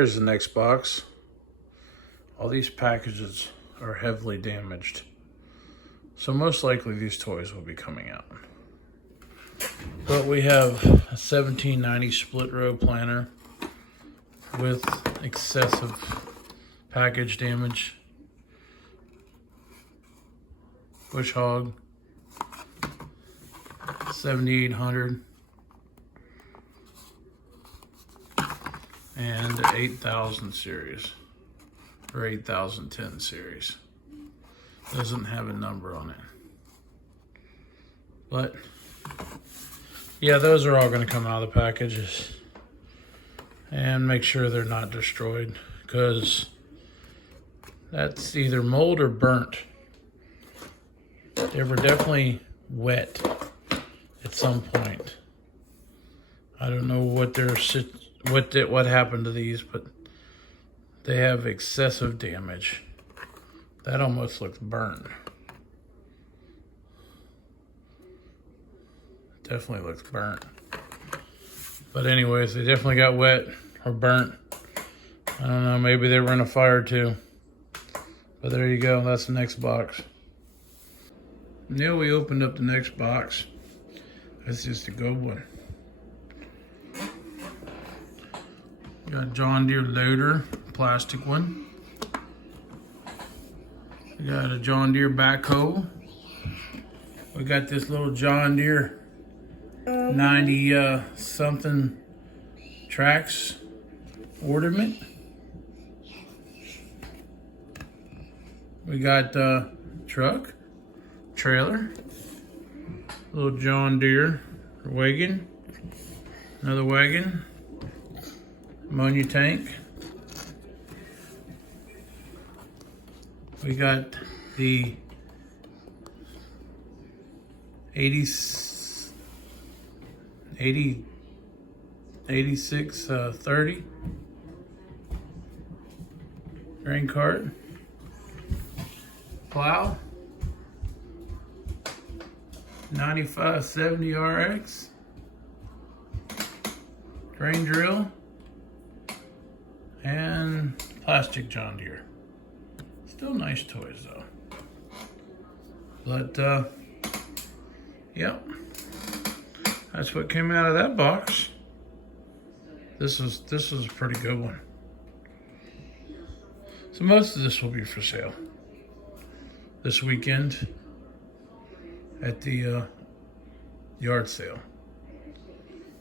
Here's the next box. All these packages are heavily damaged, so most likely these toys will be coming out. But we have a 1790 split row planter with excessive package damage. Bush Hog 7800 and the 8000 series or 8010 series. Doesn't have a number on it. But yeah, those are all going to come out of the packages. And make sure they're not destroyed, because that's either mold or burnt. They were definitely wet at some point. I don't know what what happened to these, but they have excessive damage. That almost looks burnt. Definitely looks burnt. But anyways, they definitely got wet or burnt. I don't know, maybe they were in a fire too. But there you go, that's the next box. Now we opened up the next box. That's just a good one. Got a John Deere loader, plastic one. We got a John Deere backhoe. We got this little John Deere 90 something tracks ornament. We got truck, trailer, little John Deere wagon, another wagon, ammonia tank. We got the 8630 grain cart, plow, 9570 RX, grain drill, and plastic John Deere. Still nice toys though. But yep. That's what came out of that box. This was a pretty good one. So most of this will be for sale this weekend at the yard sale.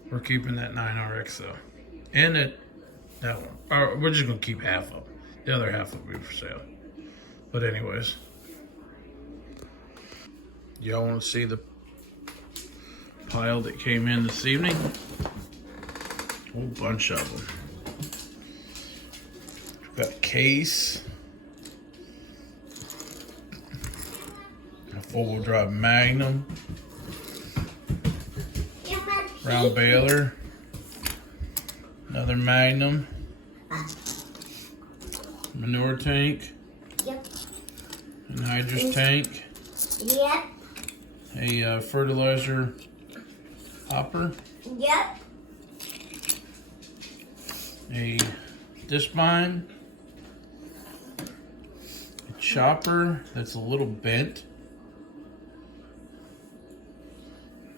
We're keeping that 9RX though, and that one. We're just gonna keep half of it. The other half will be for sale. But anyways, y'all want to see the pile that came in this evening? A whole bunch of them. We've got a case, a four-wheel drive Magnum, round baler, another Magnum, manure tank, anhydrous tank, a fertilizer hopper, a disc mine, a chopper that's a little bent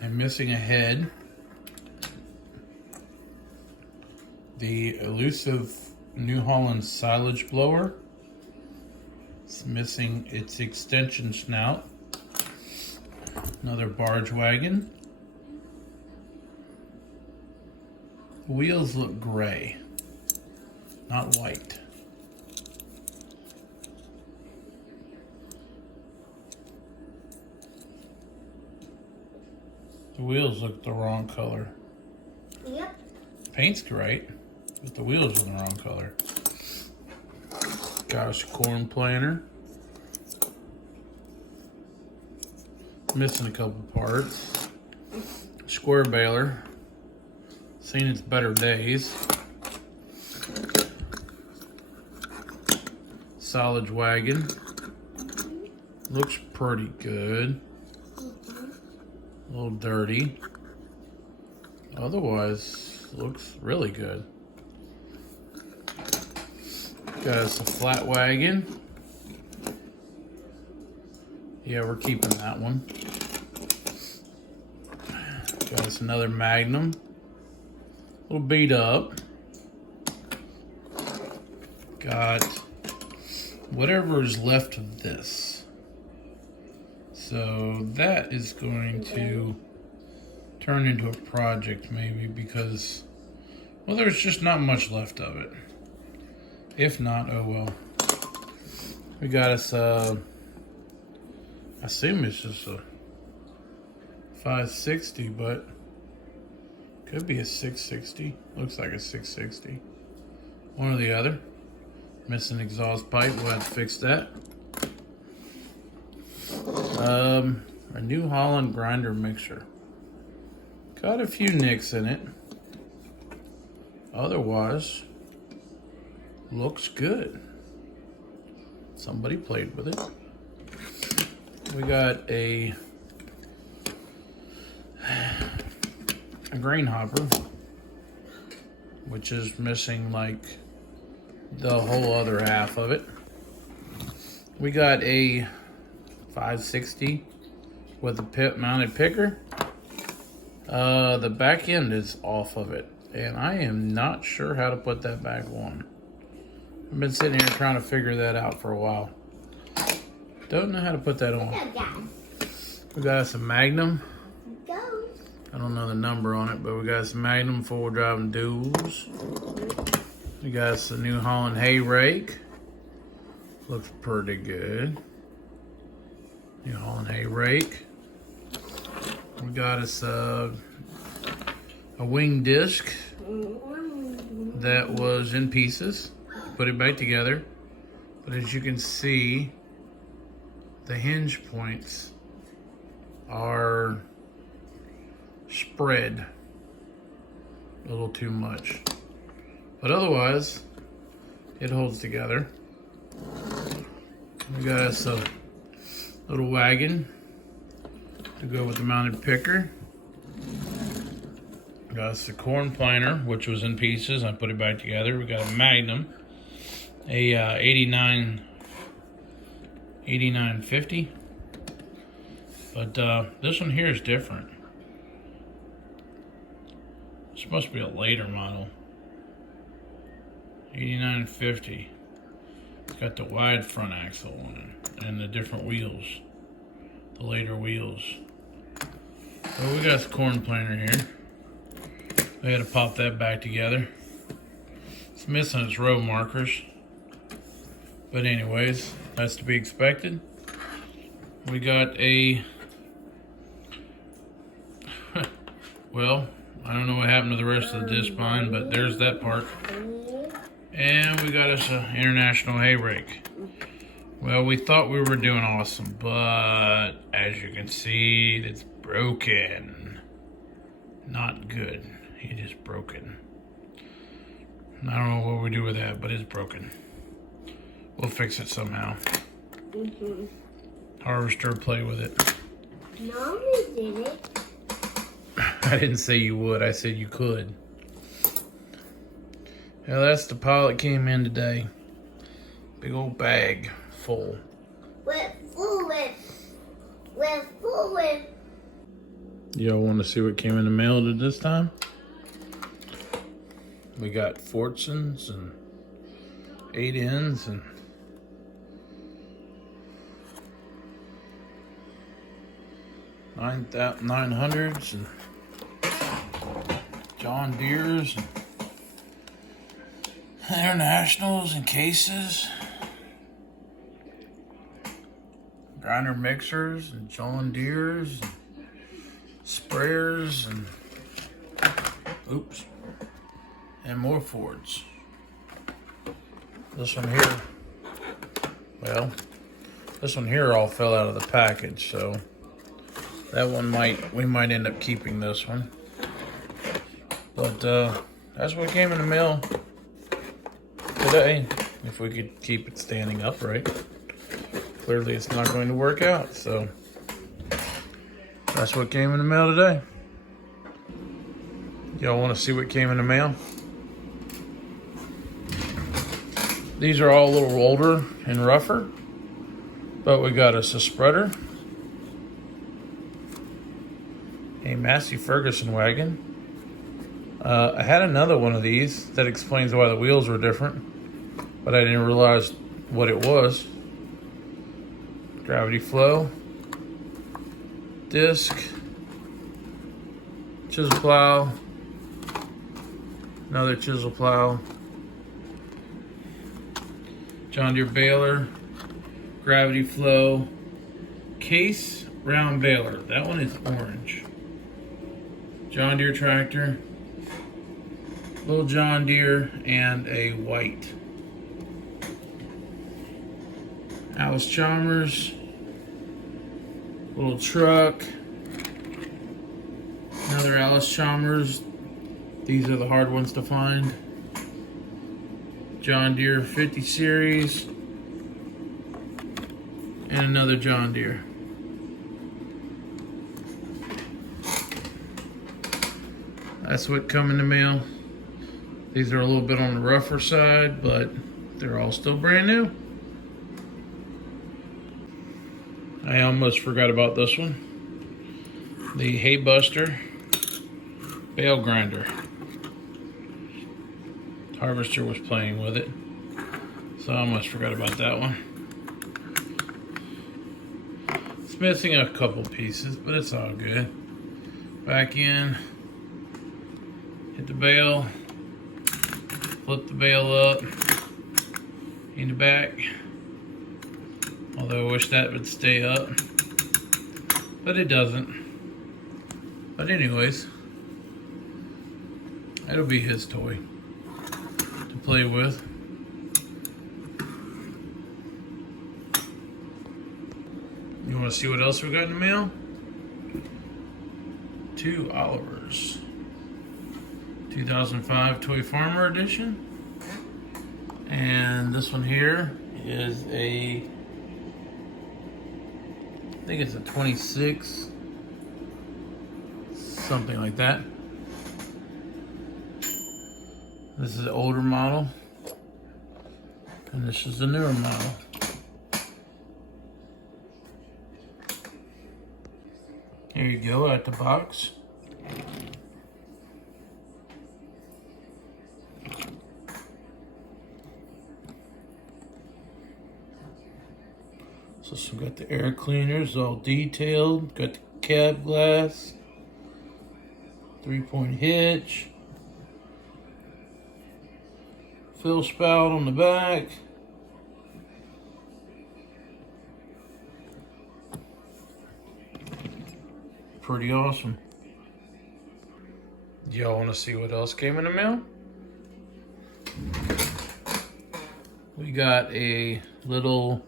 and missing a head, the elusive New Holland silage blower. It's missing its extension snout. Another barge wagon. The wheels look gray, not white. The wheels look the wrong color. Yep. Paint's great, but the wheels are the wrong color. Gosh, corn planter. Missing a couple parts. Square baler. Seen its better days. Silage wagon. Looks pretty good. A little dirty. Otherwise, looks really good. Got us a flat wagon. Yeah, we're keeping that one. Got us another Magnum. A little beat up. Got whatever is left of this. So that is going to turn into a project maybe because, well, there's just not much left of it. If not, oh well. We got us, I assume it's just a 560, but could be a 660. Looks like a 660. One or the other. Missing exhaust pipe, we'll have to fix that. A New Holland grinder mixer. Got a few nicks in it. Otherwise, looks good. Somebody played with it. We got a grain hopper, which is missing like the whole other half of it. We got a 560 with a pit mounted picker. The back end is off of it, and I am not sure how to put that back on. I've been sitting here trying to figure that out for a while. Don't know how to put that on. We got some Magnum. I don't know the number on it, but we got some Magnum 4-wheel drive and duals. We got us a New Holland hay rake. Looks pretty good. New Holland hay rake. We got us a wing disc that was in pieces. Put it back together. But as you can see, the hinge points are spread a little too much. But otherwise, it holds together. We got us a little wagon to go with the mounted picker. Got us a corn planer, which was in pieces. I put it back together. We got a Magnum, a 8950. But this one here is different. This must be a later model. 8950. It's got the wide front axle on it and the different wheels, the later wheels. So we got the corn planer here. We had to pop that back together. It's missing its row markers, but anyways, that's to be expected. We got a well, I don't know what happened to the rest of the disc spine, but there's that part. And we got us an International hay rake. Well, we thought we were doing awesome, but as you can see, it's broken. Not good. It is broken. I don't know what we do with that, but it's broken. We'll fix it somehow. Harvester, play with it. Mommy did it. I didn't say you would. I said you could. Yeah, that's the pile that came in today. Big old bag full. We're full with. Y'all want to see what came in the mail this time? We got Fortsons and 8Ns and $900s and John Deere's and Internationals and cases, grinder mixers and John Deere's and sprayers and oops, and more Fords. This one here, well, this one here all fell out of the package, so that one we might end up keeping this one. But that's what came in the mail today. If we could keep it standing upright. Clearly it's not going to work out, so that's what came in the mail today. Y'all want to see what came in the mail? These are all a little older and rougher, but we got us a spreader, a Massey Ferguson wagon. I had another one of these that explains why the wheels were different, but I didn't realize what it was. Gravity flow, disc, chisel plow, another chisel plow, John Deere baler, gravity flow, case round baler. That one is orange. John Deere tractor, little John Deere, and a white. Alice Chalmers, little truck, another Alice Chalmers. These are the hard ones to find. John Deere 50 series, and another John Deere. That's what come in the mail. These are a little bit on the rougher side, but they're all still brand new. I almost forgot about this one. The Hay Buster bale grinder. Harvester was playing with it, so I almost forgot about that one. It's missing a couple pieces, but it's all good. Back in, hit the bale, flip the bale up, in the back. Although I wish that would stay up, but it doesn't. But anyways, it'll be his toy to play with. You want to see what else we got in the mail? 2 Olivers. 2005 Toy Farmer Edition. And this one here is I think it's a 26, something like that. This is an older model, and this is the newer model. Here you go at the box. So we got the air cleaners all detailed, got the cab glass, 3-point hitch, fill spout on the back, pretty awesome. Y'all want to see what else came in the mail? We got a little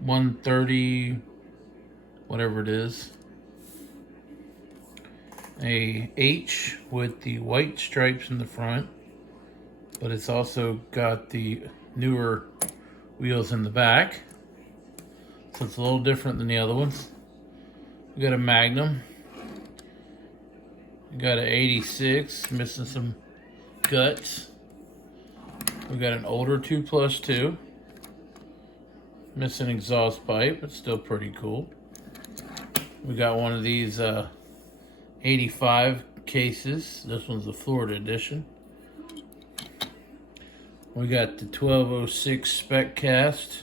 130, whatever it is, a H with the white stripes in the front, but it's also got the newer wheels in the back, so it's a little different than the other ones. We got a Magnum, we got an 86 missing some guts. We got an older 2+2 missing exhaust pipe, but still pretty cool. We got one of these 85 cases. This one's the Florida edition. We got the 1206 Spec Cast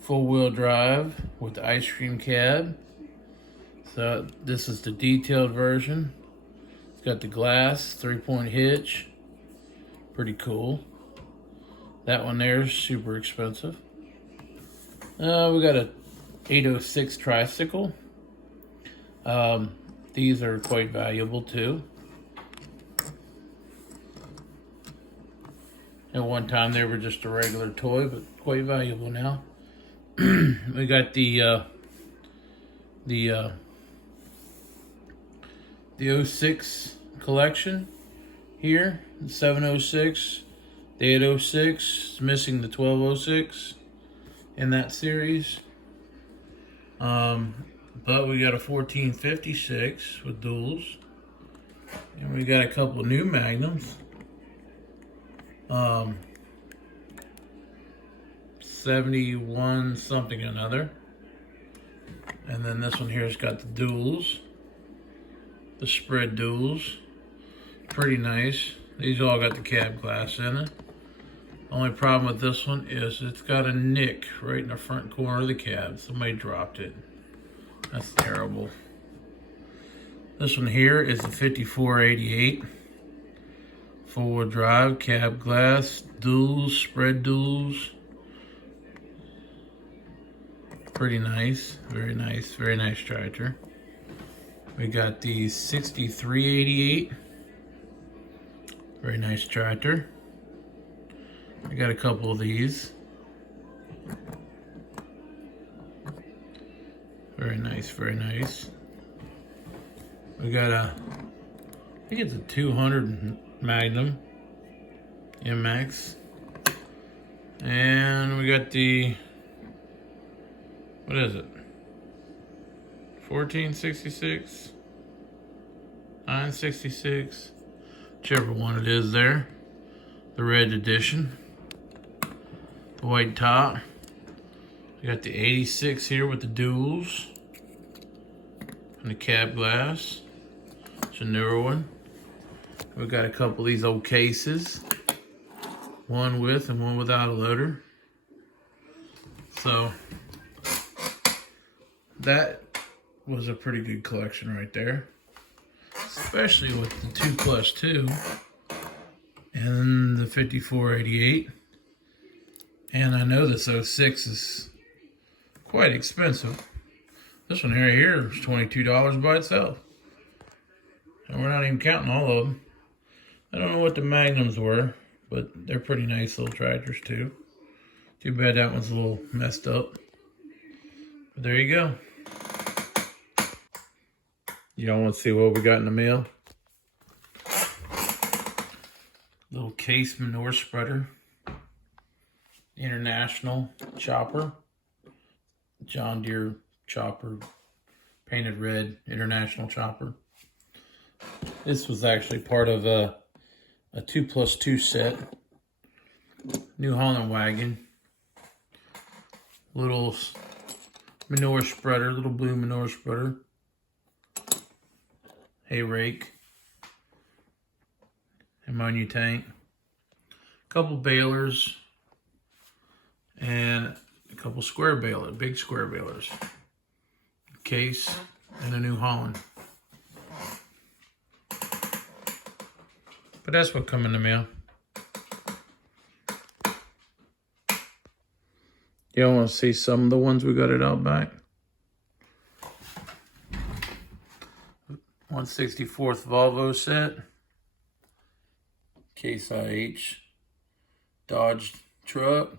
full wheel drive with the ice cream cab. So this is the detailed version. It's got the glass, 3-point hitch. Pretty cool. That one there is super expensive. We got a 806 tricycle. These are quite valuable too. At one time they were just a regular toy, but quite valuable now. We got the 06 collection here, the 706, the 806, missing the 1206 in that series. But we got a 1456 with duals, and we got a couple of new Magnums. 71 something another. And then this one here's got the duals, the spread duals. Pretty nice. These all got the cab glass in it. Only problem with this one is it's got a nick right in the front corner of the cab. Somebody dropped it. That's terrible. This one here is the 5488. Four-wheel drive, cab glass, duals, spread duals. Pretty nice, very nice tractor. We got the 6388. Very nice tractor. I got a couple of these. Very nice, very nice. We got a, I think it's a 200 Magnum MX. And we got the, what is it? 1466? 966? Whichever one it is there. The red edition. The white top. We got the 86 here with the duals. And the cab glass. It's a newer one. We got a couple of these old cases. One with and one without a loader. So that was a pretty good collection right there. Especially with the 2+2 and the 5488. And I know this 06 is quite expensive. This one right here is $22 by itself. And we're not even counting all of them. I don't know what the Magnums were, but they're pretty nice little tractors too. Too bad that one's a little messed up. But there you go. Y'all want to see what we got in the mail? Little Case manure spreader. International chopper. John Deere chopper. Painted red international chopper. This was actually part of a 2+2 set. New Holland wagon. Little manure spreader. Little blue manure spreader. Hay rake, ammonia tank, a couple balers, and a couple square balers, big square balers, case, and a New Holland. But that's what come in the mail. Y'all want to see some of the ones we got at Outback? 1/64 Volvo set. Case IH. Dodge truck.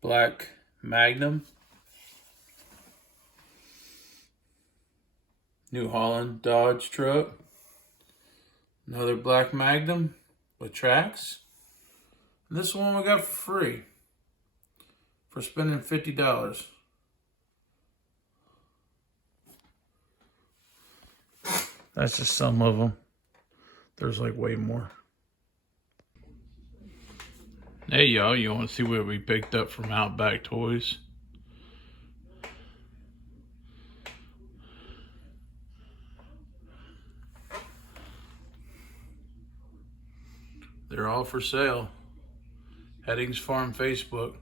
Black Magnum. New Holland Dodge truck. Another black Magnum with tracks. And this one we got for free. For spending $50. That's just some of them. There's like way more. Hey y'all, you want to see what we picked up from Outback Toys? They're all for sale. Headings Farm Facebook.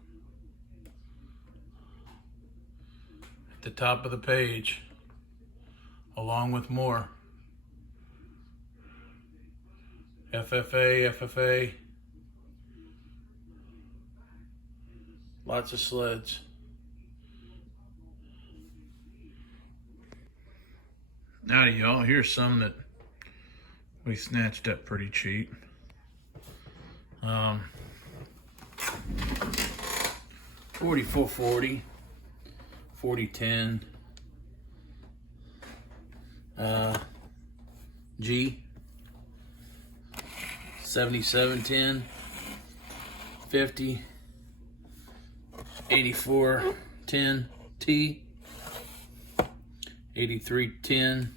At the top of the page. Along with more. FFA. Lots of sleds. Now to y'all, here's some that we snatched up pretty cheap. 4440, 4010, G, 7710, 50, 8410 T, 8310,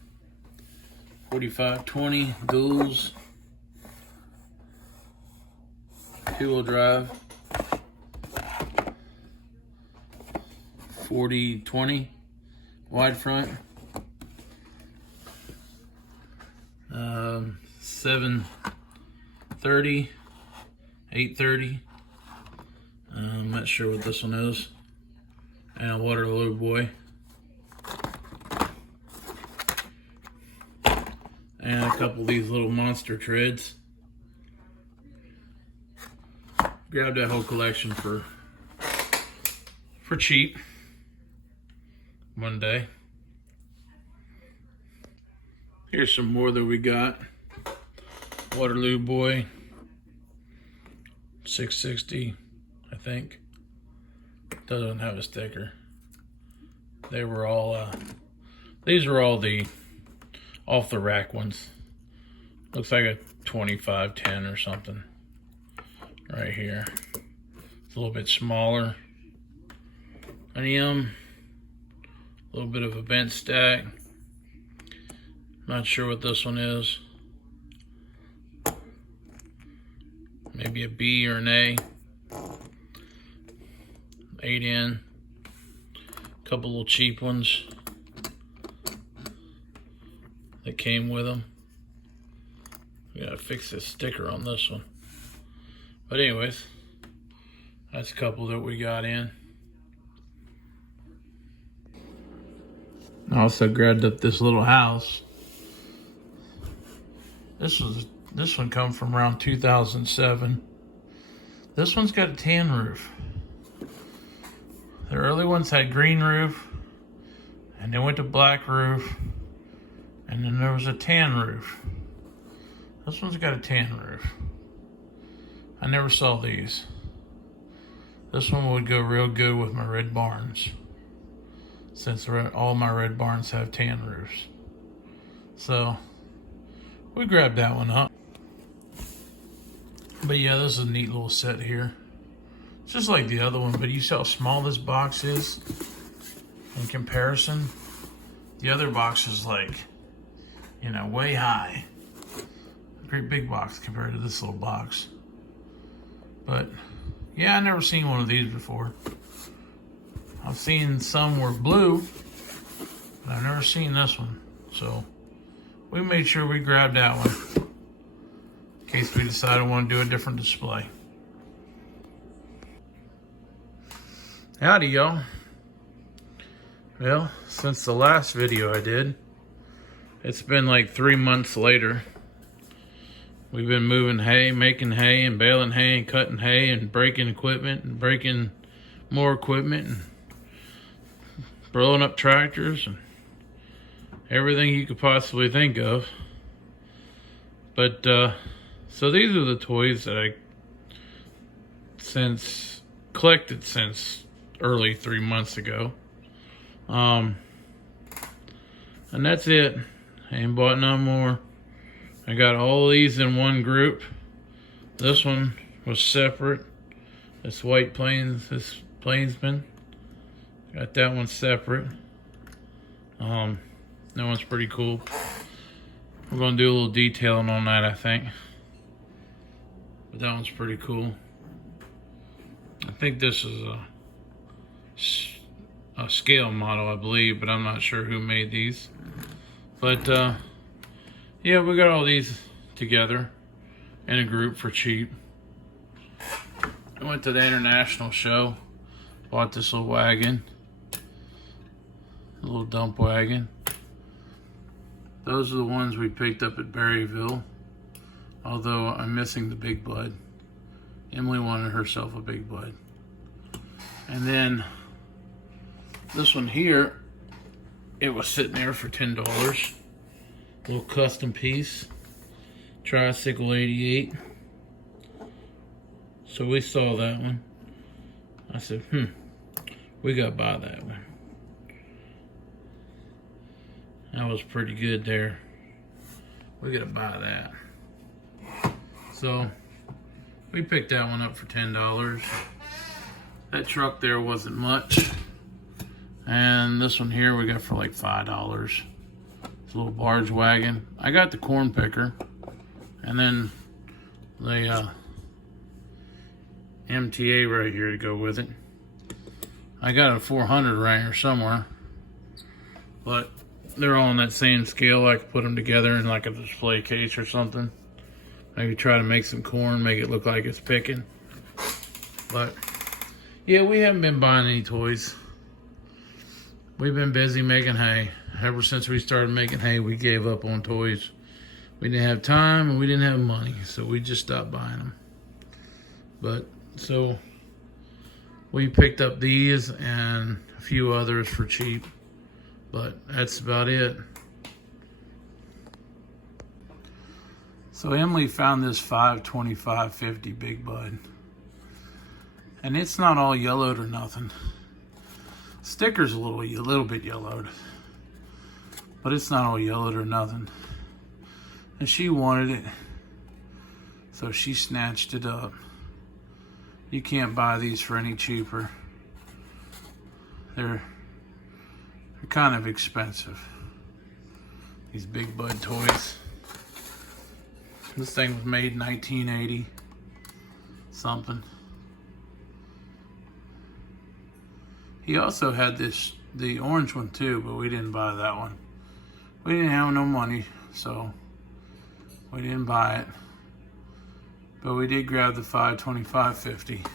4520 duals, 2-wheel drive. 40/20 wide front. 730, 830. I'm not sure what this one is. And a Waterloo boy. And a couple of these little monster treads. Grabbed that whole collection for cheap one day. Here's some more that we got. Waterloo boy, 660, I think. Doesn't have a sticker. They were all, these are all the off the rack ones. Looks like a 2510 or something right here. It's a little bit smaller. An M, a little bit of a bent stack. Not sure what this one is. Maybe a B or an A. 8N. Couple little cheap ones that came with them. We gotta fix this sticker on this one. But anyways, that's a couple that we got in. I also grabbed up this little house. This one come from around 2007. This one's got a tan roof. The early ones had green roof, and they went to black roof, and then there was a tan roof. This one's got a tan roof. I never saw these. This one would go real good with my red barns, since all my red barns have tan roofs. So we grabbed that one up. But yeah, this is a neat little set here. It's just like the other one, but you see how small this box is in comparison. The other box is like, you know, way high. A great big box compared to this little box. But yeah, I never seen one of these before. I've seen some were blue, but I've never seen this one. So we made sure we grabbed that one in case we decided we want to do a different display. Howdy, y'all. Well, since the last video I did, it's been like 3 months later. We've been moving hay, making hay, and baling hay, and cutting hay, and breaking equipment, and breaking more equipment, and blowing up tractors, and everything you could possibly think of. But, so these are the toys that I collected since early 3 months ago. And that's it. I ain't bought no more. I got all these in one group. This one was separate. This White Plains, this Plainsman. Got that one separate. That one's pretty cool. We're gonna do a little detailing on that, I think. But that one's pretty cool. I think this is a scale model, I believe, but I'm not sure who made these. But yeah, we got all these together in a group for cheap. I went to the international show, bought this little wagon, a little dump wagon. Those are the ones we picked up at Berryville, although I'm missing the Big Blood. Emily wanted herself a Big Blood. And then this one here, it was sitting there for $10. Little custom piece, Tricycle 88. So we saw that one. I said, we gotta buy that one. That was pretty good there. We gotta buy that. So we picked that one up for $10. That truck there wasn't much. And this one here we got for like $5. It's a little barge wagon. I got the corn picker. And then the MTA right here to go with it. I got a 400 Ranger somewhere, but they're all on that same scale. I could put them together in like a display case or something. Maybe try to make some corn, make it look like it's picking. But yeah, we haven't been buying any toys. We've been busy making hay. Ever since we started making hay, we gave up on toys. We didn't have time and we didn't have money, so we just stopped buying them. But so we picked up these and a few others for cheap, but that's about it. So Emily found this 525/50 Big Bud, and it's not all yellowed or nothing. Sticker's a little bit yellowed, but it's not all yellowed or nothing. And she wanted it, so she snatched it up. You can't buy these for any cheaper. They're kind of expensive, these Big Bud toys. This thing was made in 1980 something. He also had the orange one too, but we didn't buy that one. We didn't have no money, so we didn't buy it. But we did grab the 525/50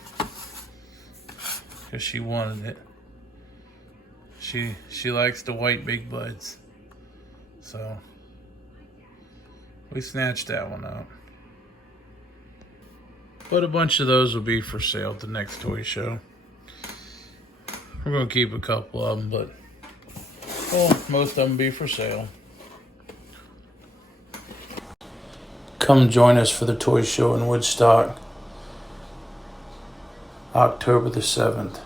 because she wanted it. She likes the white Big Buds, so we snatched that one up. But a bunch of those will be for sale at the next toy show. We're gonna keep a couple of them, but well, most of them will be for sale. Come join us for the toy show in Woodstock, October the 7th.